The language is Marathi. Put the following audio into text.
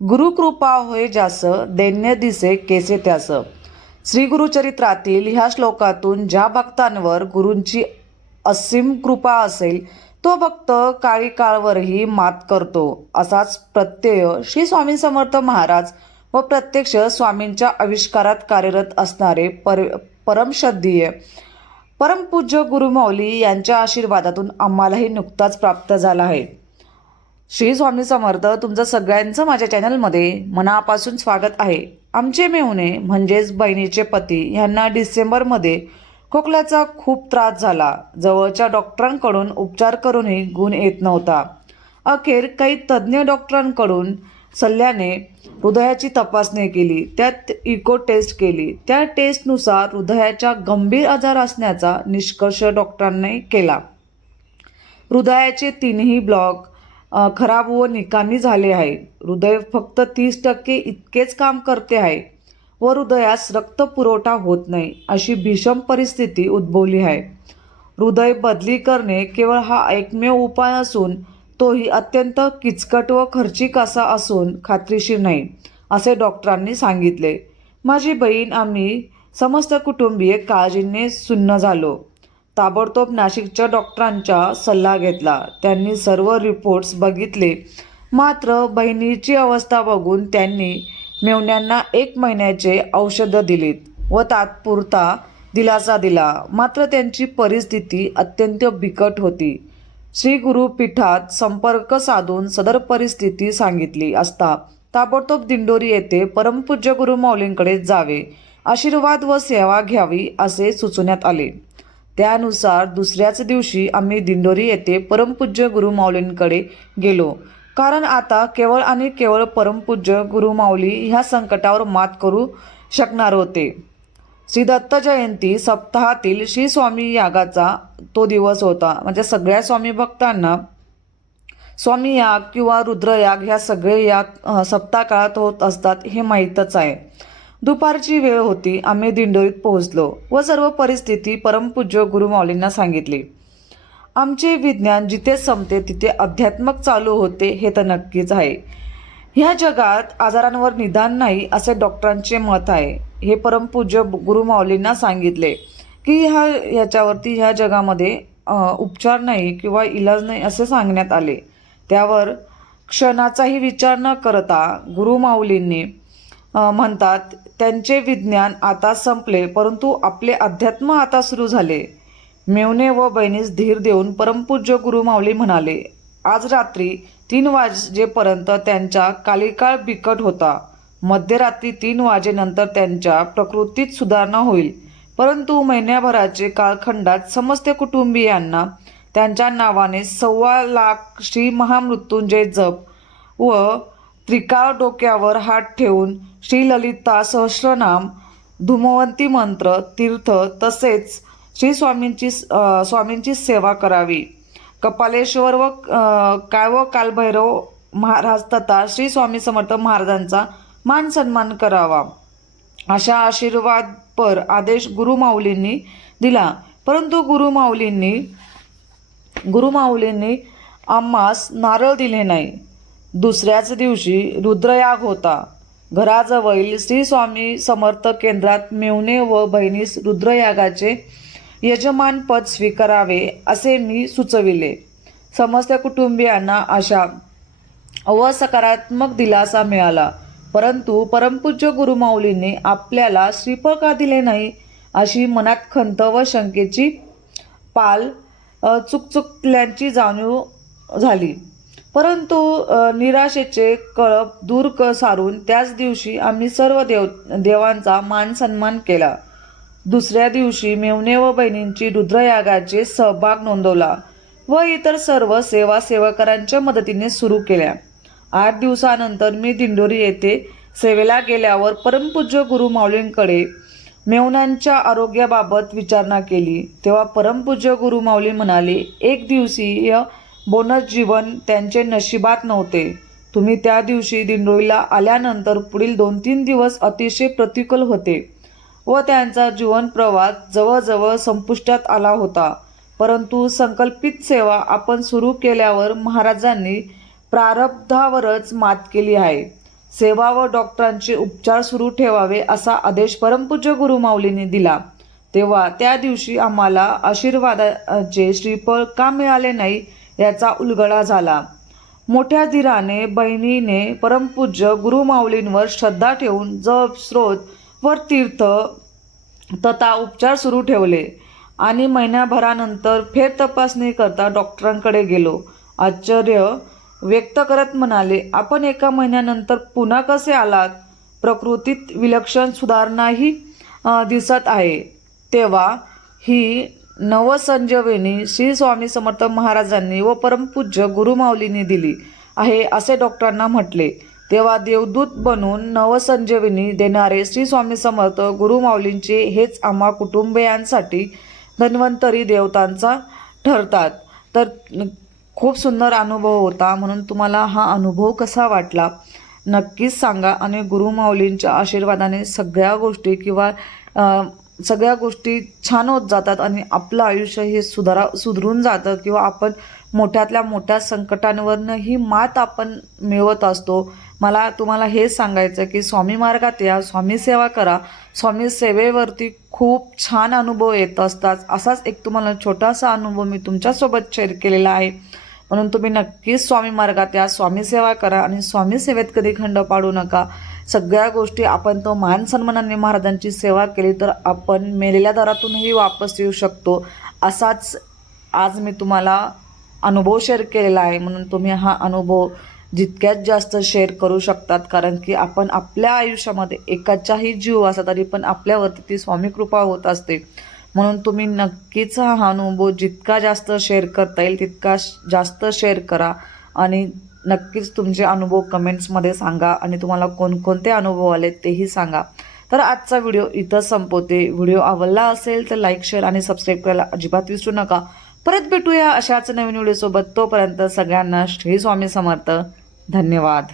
गुरुकृपा होय ज्यास दैन्य दिसे केसे त्यास। श्री गुरुचरित्रातील ह्या श्लोकातून ज्या भक्तांवर गुरूंची असीम कृपा असेल तो भक्त काळी काळवरही मात करतो असाच प्रत्यय श्री स्वामी समर्थ महाराज व प्रत्यक्ष स्वामींच्या आविष्कारात कार्यरत असणारे परमश्रद्धेय परमपूज्य गुरुमाऊली यांच्या आशीर्वादातून आम्हालाही नुकताच प्राप्त झाला आहे। श्री स्वामी समर्थ तुमचं सगळ्यांचं माझ्या चॅनलमध्ये मनापासून स्वागत आहे। आमचे मेहुणे म्हणजेच बहिणीचे पती यांना डिसेंबरमध्ये खोकल्याचा खूप त्रास झाला। जवळच्या डॉक्टरांकडून उपचार करूनही गुण येत नव्हता। अखेर काही तज्ज्ञ डॉक्टरांकडून सल्ल्याने हृदयाची तपासणी केली, त्यात इको टेस्ट केली। त्या टेस्टनुसार हृदयाचा गंभीर आजार असण्याचा निष्कर्ष डॉक्टरांनी केला। हृदयाचे 3ही ब्लॉक खराब व निकामी झाले आहे। हृदय फक्त 30% इतकेच काम करते आहे व हृदयास रक्त पुरवठा होत नाही अशी भीषण परिस्थिती उद्भवली आहे। हृदय बदली करणे केवळ हा एकमेव उपाय असून तोही अत्यंत किचकट व खर्चिक असा असून खात्रीशीर नाही असे डॉक्टरांनी सांगितले। माझी बहीण आम्ही समस्त कुटुंबीय काळजीने सुन्न झालो। ताबडतोब नाशिकच्या डॉक्टरांचा सल्ला घेतला। त्यांनी सर्व रिपोर्ट्स बघितले, मात्र बहिणीची अवस्था बघून त्यांनी मेवण्यांना 1 महिन्याचे औषधं दिलीत व तात्पुरता दिलासा दिला। मात्र त्यांची परिस्थिती अत्यंत बिकट होती। श्री गुरुपीठात संपर्क साधून सदर परिस्थिती सांगितली असता ताबडतोब दिंडोरी येथे परमपूज्य गुरुमाऊलींकडे जावे, आशीर्वाद व सेवा घ्यावी असे सुचवण्यात आले। त्यानुसार दुसऱ्याच दिवशी आम्ही दिंडोरी येथे परमपूज्य गुरुमाऊलींकडे गेलो, कारण आता केवळ आणि केवळ परमपूज्य गुरुमाऊली ह्या संकटावर मात करू शकणार होते। श्री दत्त जयंती सप्ताहातील श्री स्वामी यागाचा तो दिवस होता। म्हणजे सगळ्या स्वामी भक्तांना स्वामी याग किंवा रुद्रयाग ह्या सगळे याग सप्ताह काळात होत असतात हे माहीतच आहे। दुपारची वेळ होती। आम्ही दिंडोरीत पोहोचलो व सर्व परिस्थिती परमपूज्य गुरुमाऊलींना सांगितली। आमचे विज्ञान जिथे संपते तिथे अध्यात्मक चालू होते हे तर नक्कीच आहे। ह्या जगात आजारांवर निदान नाही असे डॉक्टरांचे मत आहे। हे परमपूज्य गुरुमाऊलींना सांगितले की ह्या जगामध्ये उपचार नाही किंवा इलाज नाही असे सांगण्यात आले। त्यावर क्षणाचाही विचार न करता गुरुमाऊलींनी म्हणतात त्यांचे विज्ञान आता संपले, परंतु आपले अध्यात्म आता सुरू झाले। मेवणे व बहिणीस धीर देऊन परमपूज्य गुरुमाऊली म्हणाले, आज रात्री 3 वाजेपर्यंत त्यांचा कालिकाळ बिकट होता। मध्यरात्री 3 वाजेनंतर त्यांच्या प्रकृतीत सुधारणा होईल, परंतु महिन्याभराचे कालखंडात समस्त कुटुंबियांना त्यांच्या नावाने 1.25 लाख श्री महामृत्युंजय जप व त्रिकाळ डोक्यावर हात ठेवून श्री ललिता सहस्रनाम, धूमवंती मंत्र, तीर्थ तसेच श्री स्वामींची सेवा करावी। कपालेश्वर व कालभैरव महाराज तथा श्री स्वामी समर्थ महाराजांचा मान सन्मान करावा अशा आशीर्वादपर आदेश गुरुमाऊलींनी दिला। परंतु गुरुमाऊलींनी आम्हास नारळ दिले नाही। दुसऱ्याच दिवशी रुद्रयाग होता। घराजवळील श्री स्वामी समर्थ केंद्रात मेवणे व बहिणीस रुद्रयागाचे यजमानपद स्वीकारावे असे मी सुचविले। समस्त कुटुंबियांना अशा व सकारात्मक दिलासा मिळाला। परंतु परमपूज्य गुरुमाऊलींनी आपल्याला श्रीफळ का दिले नाही अशी मनात खंत व शंकेची पाल चुकचुकल्याची जाणीव झाली। परंतु निराशेचे कळप दूर सारून त्याच दिवशी आम्ही सर्व देवांचा मान सन्मान केला। दुसऱ्या दिवशी मेवणे व बहिणींची रुद्रयागाचे सहभाग नोंदवला व इतर सर्व सेवा सेवकांच्या मदतीने सुरू केल्या। 8 दिवसानंतर मी दिंडोरी येथे सेवेला गेल्यावर परमपूज्य गुरुमाऊलींकडे मेवण्यांच्या आरोग्याबाबत विचारणा केली, तेव्हा परमपूज्य गुरुमाऊली म्हणाले, 1 दिवसीय बोनस जीवन त्यांचे नशिबात नव्हते। तुम्ही त्या दिवशी दिंडोरीला आल्यानंतर पुढील 2-3 दिवस अतिशय प्रतिकूल होते व त्यांचा जीवन प्रवास जवळजवळ संपुष्टात आला होता। परंतु संकल्पित सेवा आपण सुरू केल्यावर महाराजांनी प्रारब्धावरच मात केली आहे। सेवा व डॉक्टरांचे उपचार सुरू ठेवावे असा आदेश परमपूज्य गुरुमाऊलींनी दिला. तेव्हा त्या दिवशी आम्हाला आशीर्वादाचे श्रीफळ का मिळाले नाही याचा उलगडा झाला. मोठ्या धीराने बहिणीने परमपूज्य गुरुमाऊलींवर श्रद्धा ठेवून जप, स्रोत व तीर्थ तथा उपचार सुरू ठेवले आणि महिन्याभरानंतर फेर तपासणी करता डॉक्टरांकडे गेलो. आश्चर्य व्यक्त करत म्हणाले, आपण 1 महिन्यानंतर पुन्हा कसे आलात? प्रकृतीत विलक्षण सुधारणाही दिसत आहे. तेव्हा ही नवसंजीवनी श्री स्वामी समर्थ महाराजांनी व परमपूज्य गुरुमाऊलींनी दिली आहे असे डॉक्टरांना म्हटले. तेव्हा देवदूत बनून नवसंजीवनी देणारे श्री स्वामी समर्थ गुरुमाऊलींचे हेच आम्हा कुटुंबियांसाठी धन्वंतरी देवतांचा ठरतात. तर खूप सुंदर अनुभव होता. म्हणून तुम्हाला हा अनुभव कसा वाटला नक्कीच सांगा. आणि गुरुमाऊलींच्या आशीर्वादाने सगळ्या गोष्टी छान होत जातात आणि आपलं आयुष्य हे सुधरून जातं किंवा आपण मोठ्यातल्या मोठ्या संकटांवरनंही मात आपण मिळवत असतो. मला तुम्हाला हे सांगायचं की स्वामी मार्गात या, स्वामी सेवा करा. स्वामी सेवेवरती खूप छान अनुभव येत असतात. असाच एक तुम्हाला छोटासा अनुभव मी तुमच्यासोबत शेअर केलेला आहे. म्हणून तुम्ही नक्कीच स्वामी मार्गात या, स्वामी सेवा करा आणि स्वामी सेवेत कधी खंड पाडू नका. सगळ्या गोष्टी आपण तो मान सन्मानाने महाराजांची सेवा केली तर आपण मेलेल्या दारातूनही वापस येऊ शकतो. असाच आज मी तुम्हाला अनुभव शेअर केलेला आहे. म्हणून तुम्ही हा अनुभव जितक्यात जास्त शेअर करू शकतात. कारण की आपण आपल्या आयुष्यामध्ये एकाचाही जीव असला तरी पण आपल्यावरती ती स्वामी कृपा होत असते. म्हणून तुम्ही नक्कीच हा अनुभव जितका जास्त शेअर करता येईल तितका जास्त शेअर करा आणि नक्कीच तुमचे अनुभव कमेंट्समध्ये सांगा आणि तुम्हाला कोणकोणते अनुभव आले तेही सांगा. तर आजचा व्हिडिओ इथं संपवते. व्हिडिओ आवडला असेल तर लाईक, शेअर आणि सबस्क्राईब करायला अजिबात विसरू नका. परत भेटूया अशाच नवीन व्हिडिओसोबत. तोपर्यंत सगळ्यांना श्री स्वामी समर्थ. धन्यवाद.